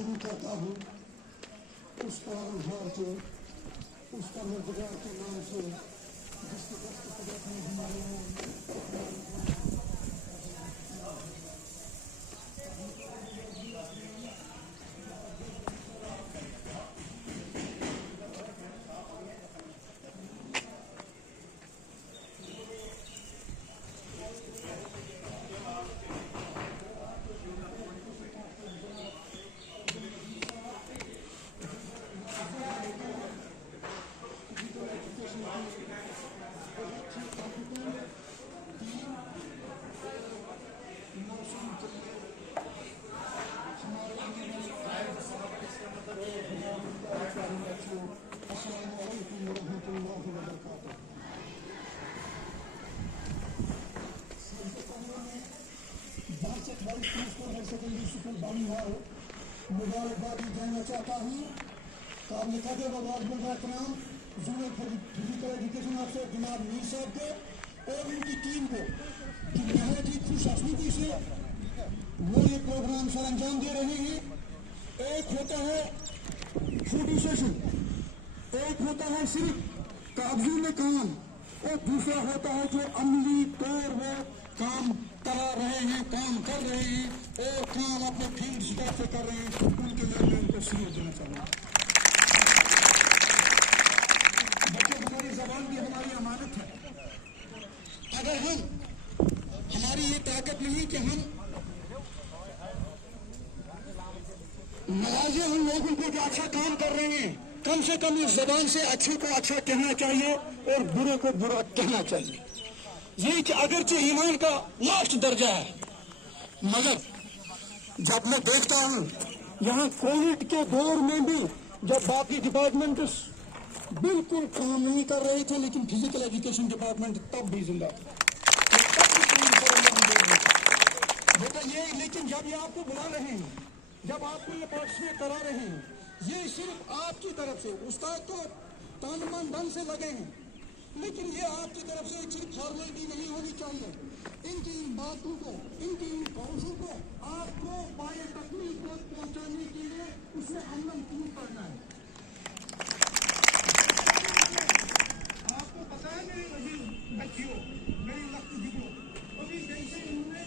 شروع کرتا ہوں اس پروردگار کے اس پروردگار کے نام سے جس کی قدرت میں ہمارے السلام علیکم ورحمۃ اللہ وبرکاتہ. باسط ہائی سیکنڈری اسکول بانیہال مبارکبادی دینا چاہتا ہوں. قابل قدر و معزز احترام زونل فزیکل ایجوکیشن افسر جناب میر صاحب کو اور ان کی ٹیم کو کہ نہایت ہی خوش قسمتی سے وہ یہ پروگرام سر انجام دے رہے ہیں. ایک ہوتا ہے چھوٹی سیشن، ایک ہوتا ہے صرف کاغذوں میں کام، اور دوسرا ہوتا ہے جو عملی طور وہ کام کرا رہے ہیں، کام کر رہے ہیں اور کام اپنے فیلڈ اسٹاف سے کر رہے ہیں. ان کے لیے میں ان کو سلوٹ دینا چاہوں گا. بچوں ہماری زبان بھی ہماری امانت ہے. اگر ہماری یہ طاقت نہیں کہ ہم نوازے ان لوگوں کو جو اچھا کام کر رہے ہیں، کم سے کم اس زبان سے اچھے کو اچھا کہنا چاہیے اور برے کو برا کہنا چاہیے. یہ کہ اگرچہ ایمان کا لاسٹ درجہ ہے، مگر جب میں دیکھتا ہوں یہاں کووڈ کے دور میں بھی جب باقی ڈپارٹمنٹس بالکل کام نہیں کر رہے تھے لیکن فزیکل ایجوکیشن ڈپارٹمنٹ تب بھی زندہ تھا. بیٹا یہ لیکن جب یہ آپ کو بلا رہے ہیں، جب آپ کو یہ پارٹیسپیٹ کرا رہے ہیں، یہ صرف آپ کی طرف سے استاد تو تن من دھن سے لگے ہیں، لیکن یہ آپ کی طرف سے ایک صرف فارمیلٹی نہیں ہونی چاہیے. ان کی ان باتوں کو، ان کی ان کاؤنسل کو آپ کو پائے تکمیل کو پہنچانے کے لیے اس میں عمل پور کرنا ہے. آپ کو پتا ہے میری عزیز بچیوں، میری لخت جگروں، ابھی جیسے انہوں نے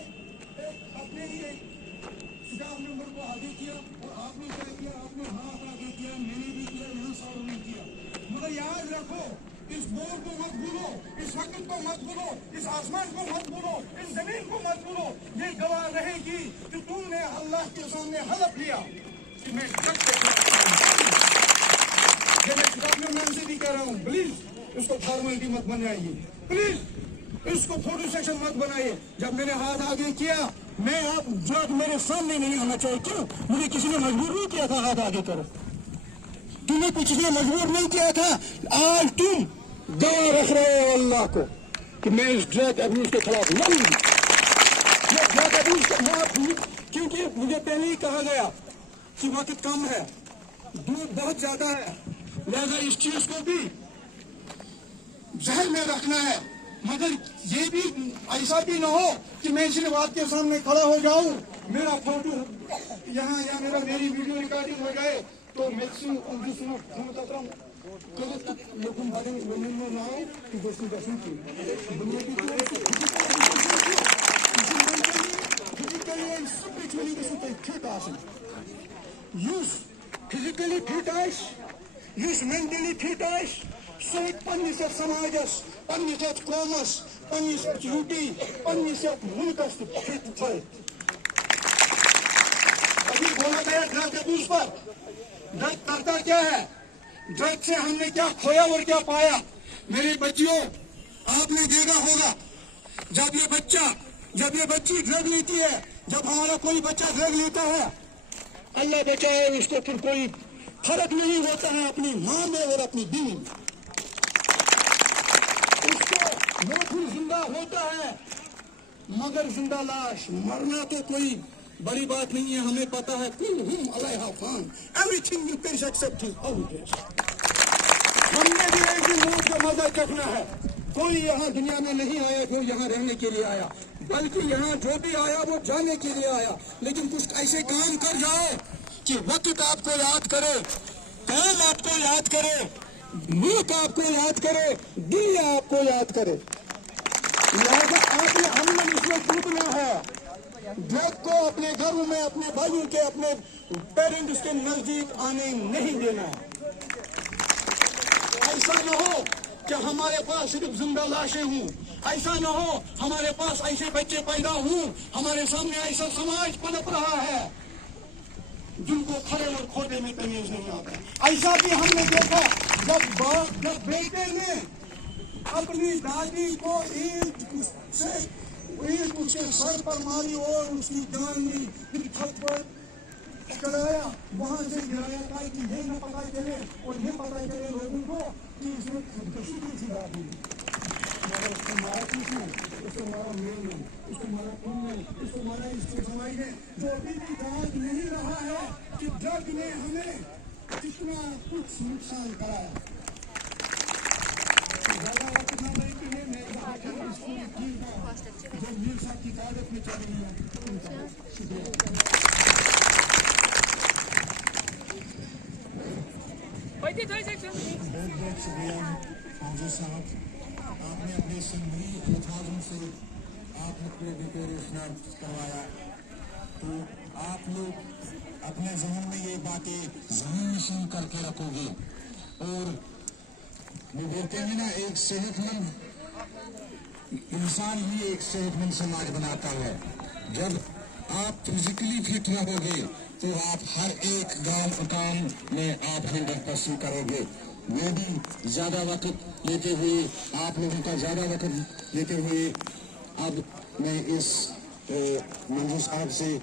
اپنے لیے اسٹاف ممبر کو آگے کیا اور آپ نے کیا کیا، آپ نے ہاتھ آگے کیا، میں نے بھی کیا، یہاں ساروں نے کیا. مگر یاد رکھو اس بور کو مت بھولو، اس وقت کو مت بھولو، اس آسمان کو مت بھولو، اس زمین کو مت بھولو. یہ گواہ رہے گی کہ تم نے اللہ کے سامنے حلف لیا کہ میں جب میں کتاب میں سے بھی کہہ رہا ہوں، پلیز اس کو فارمیلٹی مت بنائیے، پلیز اس کو فوٹو سیکشن مت بنائیے. جب میں نے ہاتھ آگے کیا، میں آپ جو میرے سامنے نہیں آنا چاہیے. کیوں؟ مجھے کسی نے مجبور نہیں کیا تھا ہاتھ آگے کرو، تمہیں کسی نے مجبور نہیں کیا تھا. آج تم گواہ رکھ رہے ہو اللہ کو کہ میں اس ڈرگ ابیوز کے خلاف لڑوں گی. یہ ڈرگ ابیوز کے خلاف، کیونکہ مجھے پہلے ہی کہا گیا کہ وقت کم ہے، دودھ بہت زیادہ ہے، لہذا اس چیز کو بھی ذہن میں رکھنا ہے. مگر یہ بھی ایسا بھی نہ ہو کہ میں صرف آپ کے سامنے کھڑا ہو جاؤں، میرا فوٹو یہاں یا میری ویڈیو ریکارڈنگ ہو جائے تو میکسیمم فزیکلی فٹ اس مینٹلی فٹ سو پنس یتھ سماجس، پنس یتھ قومس، پنس یتھ یوٹی، پنس یتھ ملکس فٹ تھٲیِتھ. ابھی بولا گیا ڈرگ ابیوز پر. ڈرگ کرتا کیا ہے؟ ڈرگ سے ہم نے کیا کھویا اور کیا پایا؟ میری بچیوں، آپ نے دیکھا ہوگا جب یہ بچی ڈرگ لیتی ہے، جب ہمارا کوئی بچہ ڈرگ لیتا ہے، اللہ بچائے اس کو پھر کوئی فرق نہیں ہوتا ہے اپنی ماں میں اور اپنی بیوی میں. اس کو وہ پھر زندہ ہوتا ہے، مگر زندہ لاش. مرنا تو کوئی بڑی بات نہیں ہے، ہمیں پتا ہے کل ہم علیہا فان، everything will perish except his out. ہم نے بھی ایک دن موت کا مزہ چکھنا ہے. کوئی یہاں دنیا میں نہیں آیا جو یہاں رہنے کے لیے آیا، بلکہ یہاں جو بھی آیا وہ جانے کے لیے آیا. لیکن کچھ ایسے کام کر جاؤ کہ وقت آپ کو یاد کرے، کام آپ کو یاد کرے، ملک آپ کو یاد کرے، دنیا آپ کو یاد کرے. لہذا آپ نے ہم نے اس میں ڈوبنا ہے. ڈرگ کو اپنے گھروں میں اپنے بھائیوں کے اپنے پیرنٹس کے نزدیک آنے نہیں دینا ہے. ایسا نہ ہو کہ ہمارے پاس صرف زندہ لاشیں ہوں، ایسا نہ ہو ہمارے پاس ایسے بچے پیدا ہوں، ہمارے سامنے ایسا سماج پنپ رہا ہے جن کو کھڑے اور کھوٹے میں تمیز نہیں آتا. ایسا بھی ہم نے دیکھا جب بیٹے نے اپنی دادی کو اینٹ اس کے سر پر ماری اور اس کی جان لی، پھر چھت پر چڑھایا، وہاں سے گرایا تاکہ یہ نہ پتا چلے اور یہ پتا چلے لوگوں کو کہ اس نے خودکشی کی تھی دادی. مگر اس کو مارا کس نے؟ اس کو مارا میل نے، اس کو مارا خون نے، اس کو مارا اس کی سمائی نے، جو ابھی بھی یاد نہیں رہا ہے کہ ڈرگ نے ہمیں کتنا کچھ نقصان کرایا. زیادہ وقت نہ لے کے لیے میں اس پوری ٹیم کا جو میر صاحب کی قیادت میں چل رہی ہے، شکریہ. بہت بہت شکریہ حاجی صاحب. آپ نے اپنے سنگی الفاظوں سے آپ لوگ کو ڈیکوریشن کروایا، تو آپ لوگ اپنے ذہن میں یہ باتیں ذہن نشین کر کے رکھو گے. اور وہ بولتے ہیں نا، ایک صحت مند انسان ہی ایک صحت مند سماج بناتا ہے. جب آپ فزیکلی فٹ رہو گے تو آپ ہر ایک کام میں آپ 100% کرو گے. وہ بھی زیادہ وقت لیتے ہوئے، آپ لوگوں کا زیادہ وقت لیتے ہوئے، اب میں اس منظور صاحب سے